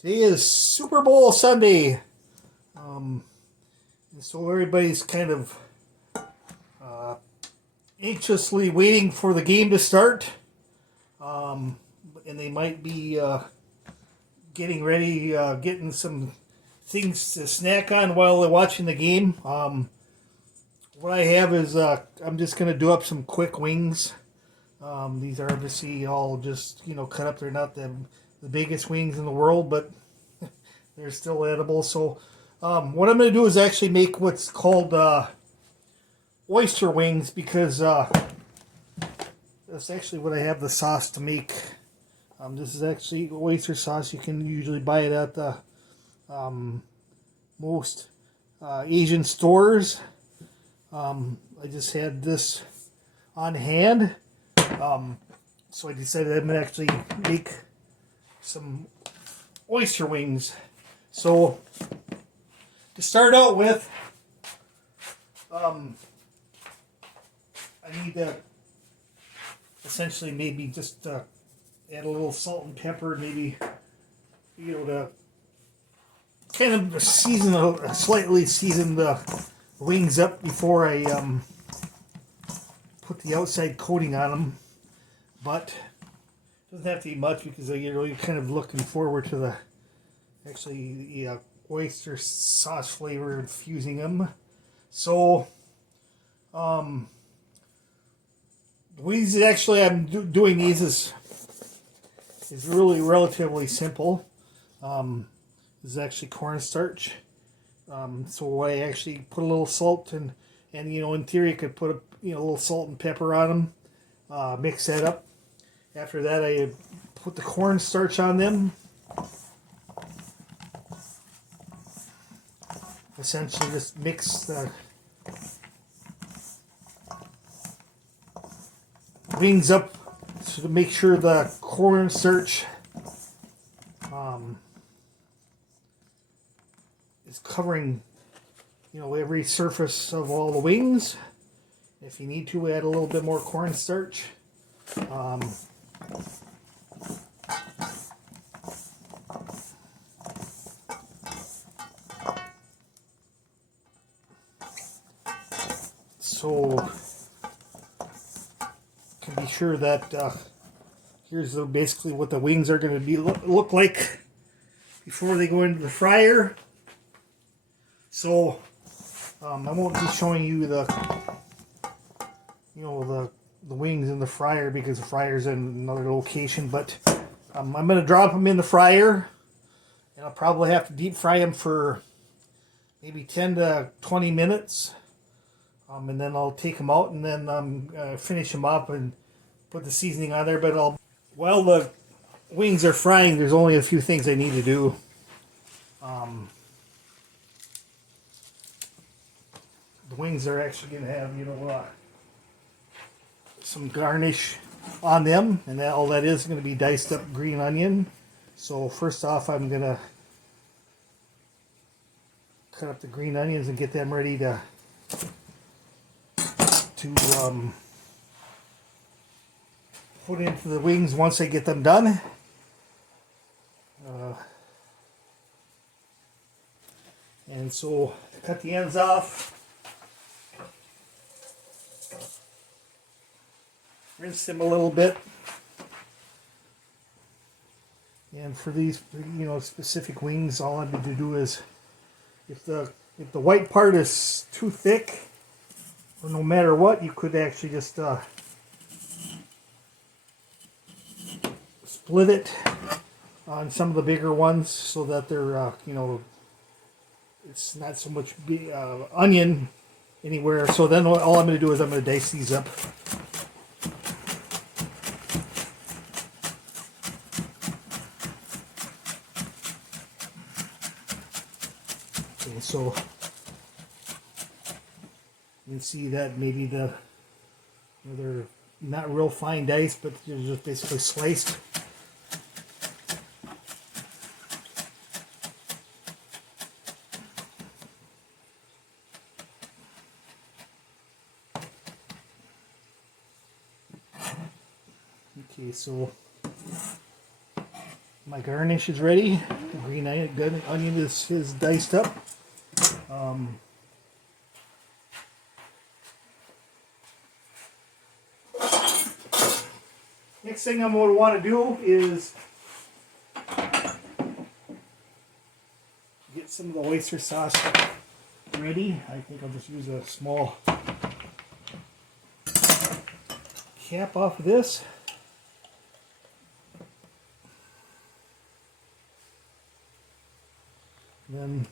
Today is Super Bowl Sunday, and so everybody's kind of uh, anxiously waiting for the game to start, and they might be getting ready, getting some things to snack on while they're watching the game. What I have is I'm just going to do up some quick wings. These are obviously all just cut up. They're not the biggest wings in the world, but they're still edible. So what I'm going to do is actually make what's called oyster wings, because that's actually what I have the sauce to make. This is actually oyster sauce. You can usually buy it at the most Asian stores. I just had this on hand. So I decided I'm going to actually make some oyster wings. So to start out with, I need to essentially maybe just add a little salt and pepper, maybe to kind of slightly season the wings up before I put the outside coating on them. But it doesn't have to be much, because you're kind of looking forward to the oyster sauce flavor infusing them. So the wings that actually I'm doing these is really relatively simple. This is actually cornstarch. So I actually put a little salt and in theory I could put a little salt and pepper on them. Mix that up. After that, I put the cornstarch on them. Essentially, just mix the wings up to make sure the cornstarch is covering, every surface of all the wings. If you need to, add a little bit more cornstarch. So can be sure that here's basically what the wings are going to be look like before they go into the fryer. So I won't be showing you the wings in the fryer, because the fryer's in another location. But I'm going to drop them in the fryer, and I'll probably have to deep fry them for maybe 10 to 20 minutes. And then I'll take them out and then finish them up and put the seasoning on there. But while the wings are frying, there's only a few things I need to do. The wings are actually going to have, some garnish on them, and all that is going to be diced up green onion. So first off, I'm going to cut up the green onions and get them ready to put into the wings once I get them done. And so to cut the ends off, rinse them a little bit. And for these specific wings, all I need to do is, if the white part is too thick, or no matter what, you could actually just split it on some of the bigger ones, so that they're it's not so much onion anywhere. So then all I'm going to do is I'm going to dice these up. Okay, so you can see that maybe they're not real fine dice, but they're just basically sliced. Okay, so My garnish is ready. The green onion is diced up. Next thing I'm going to want to do is get some of the oyster sauce ready. I think I'll just use a small cap off of this. Then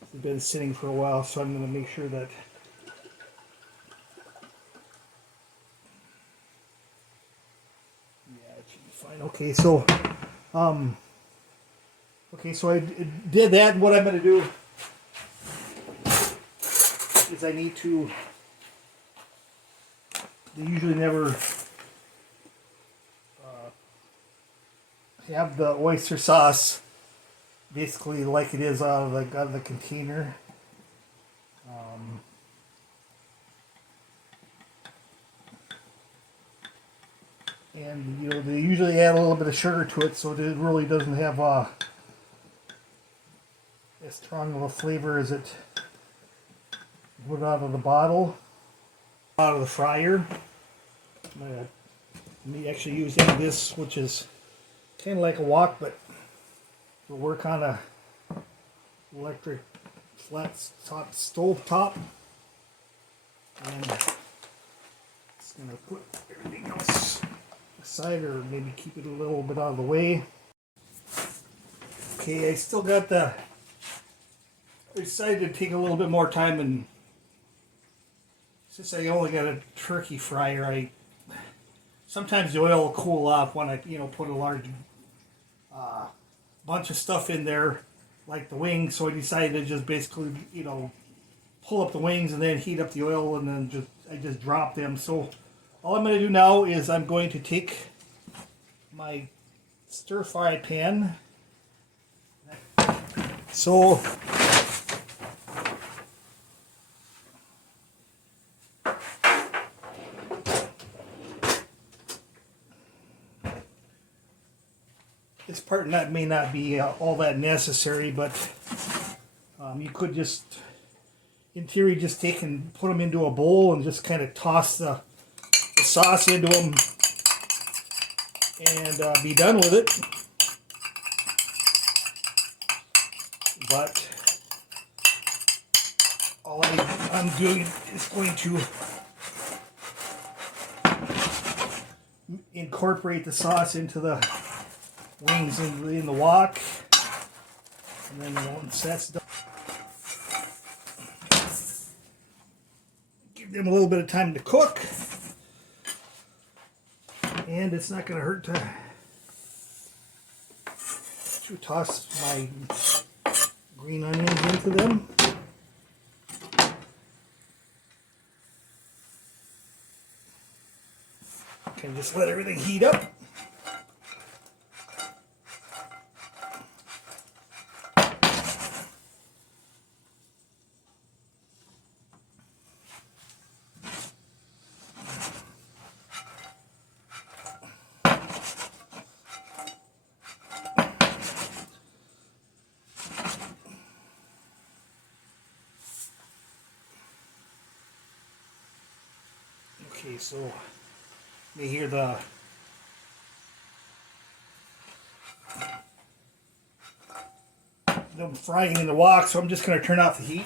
it's been sitting for a while, so I'm going to make sure that it should be fine. Okay, so I did that, and what I'm going to do is I need to. They usually never have the oyster sauce basically like it is out of the container. And they usually add a little bit of sugar to it, so it really doesn't have as strong of a flavor as it would out of the bottle. Out of the fryer. I'm actually using this, which is kind of like a wok, but will work on a electric flat top stove top. And it's going to put everything else aside, or maybe keep it a little bit out of the way. Okay, I still got I decided to take a little bit more time, and since I only got a turkey fryer, sometimes the oil will cool off when I put a large bunch of stuff in there, like the wings. So I decided to just basically pull up the wings and then heat up the oil, and then I just drop them. So all I'm going to do now is I'm going to take my stir fry pan. So this part may not be all that necessary, but you could just, in theory, just take and put them into a bowl and just kind of toss the sauce into them and be done with it. But all I'm doing is going to incorporate the sauce into the wings in the wok, and then once that's done, give them a little bit of time to cook, and it's not going to hurt to toss my green onions into them. Can just let everything heat up. Okay, so you may hear them frying in the wok, so I'm just going to turn off the heat.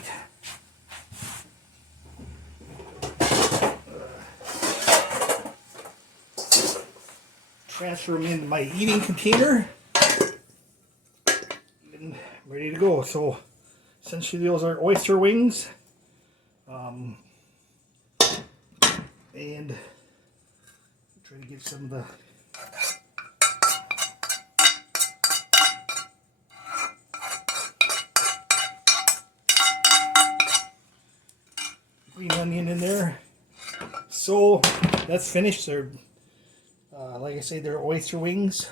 Transfer them into my eating container, and ready to go. So essentially those are oyster wings. And try to get some of the green onion in there. So that's finished. They're like I say, they're oyster wings.